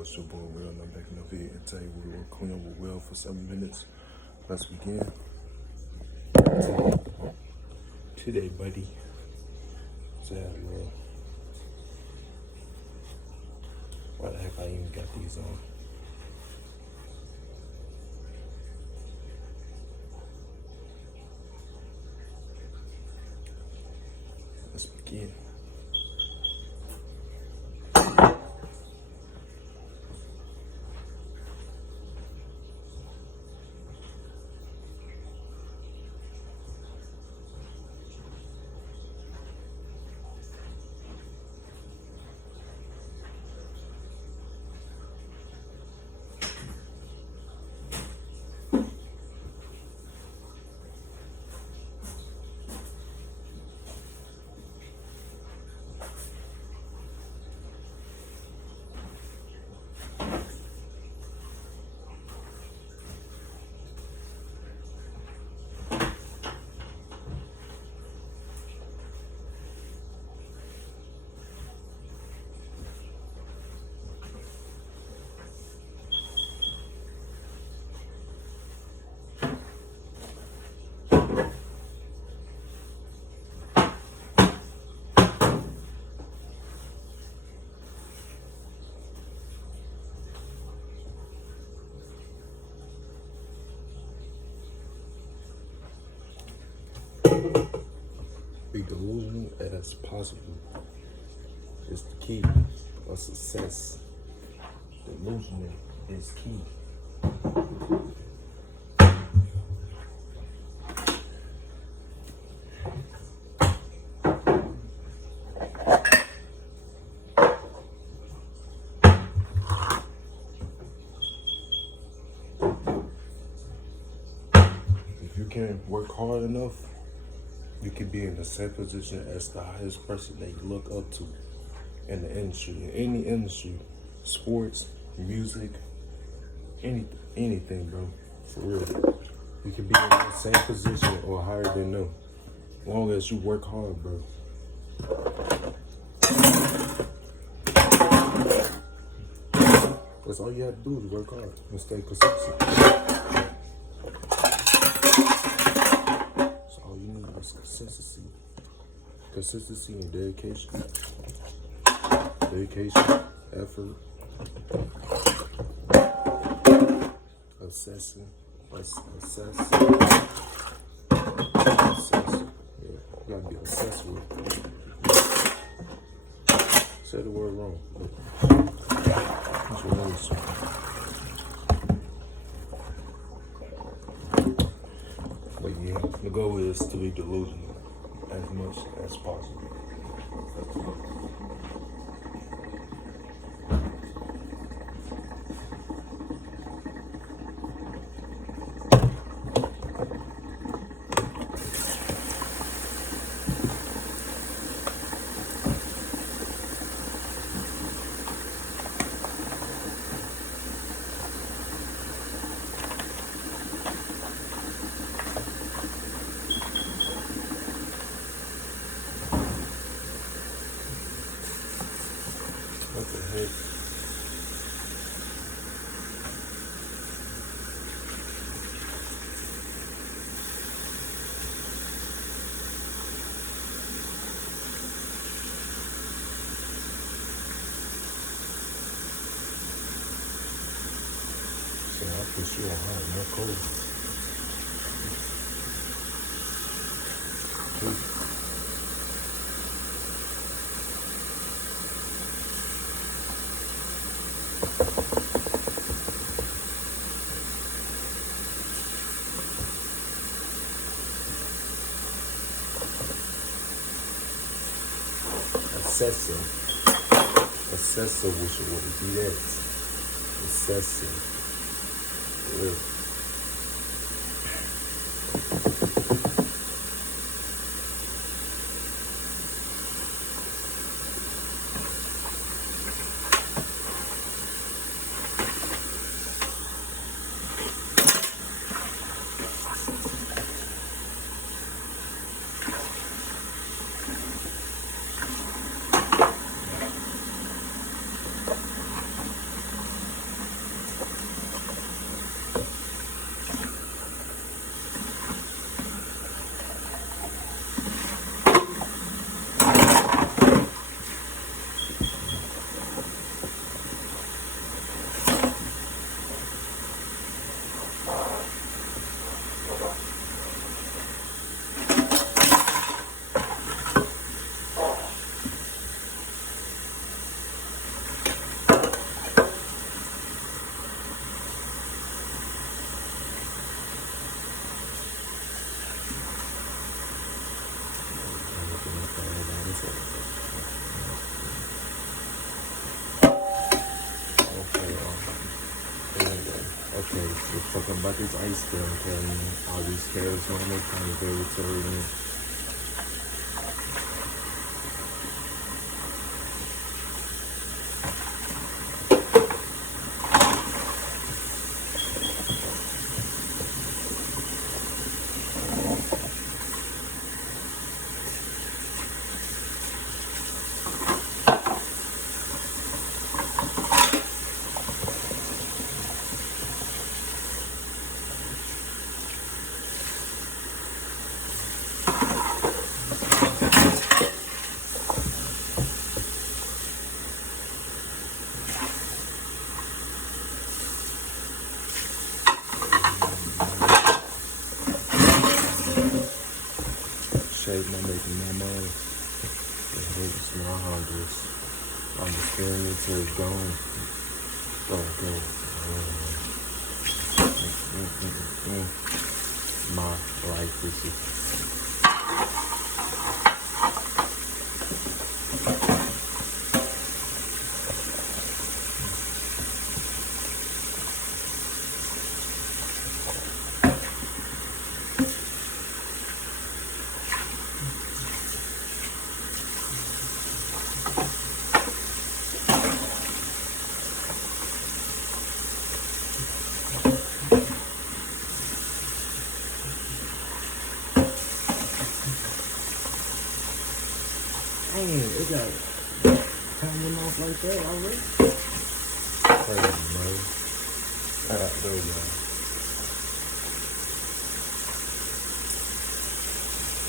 It's your boy Will, and I'm back in the video and tell you we will clean up with Will for 7 minutes. Let's begin. Today, buddy. So, why the heck I even got these on? Let's begin. Be delusional as possible is the key of success. Delusional is key. If you can work hard enough, you can be in the same position as the highest person that you look up to in the industry, in any industry, sports, music, anything, bro. For real, you can be in the same position or higher than them, as long as you work hard, bro. That's all you have to do is work hard and stay consistent. Consistency and dedication. Effort. Assess. Yeah, you gotta be obsessed with it. Said the word wrong. That's what I was saying. But yeah, the goal is to be delusional as much as possible. What the heck? So I put you on hard, not cold. Assessor, which would be that. Assessor. Yeah. just talking about this ice cream cone. All these carrots on it, kind of vegetarian. Shake my making my money. It hurts my hunters. I'm just scaring it till it's gone. Okay. My life is dang, it got coming off like that already. Crazy, man. Alright, there we go.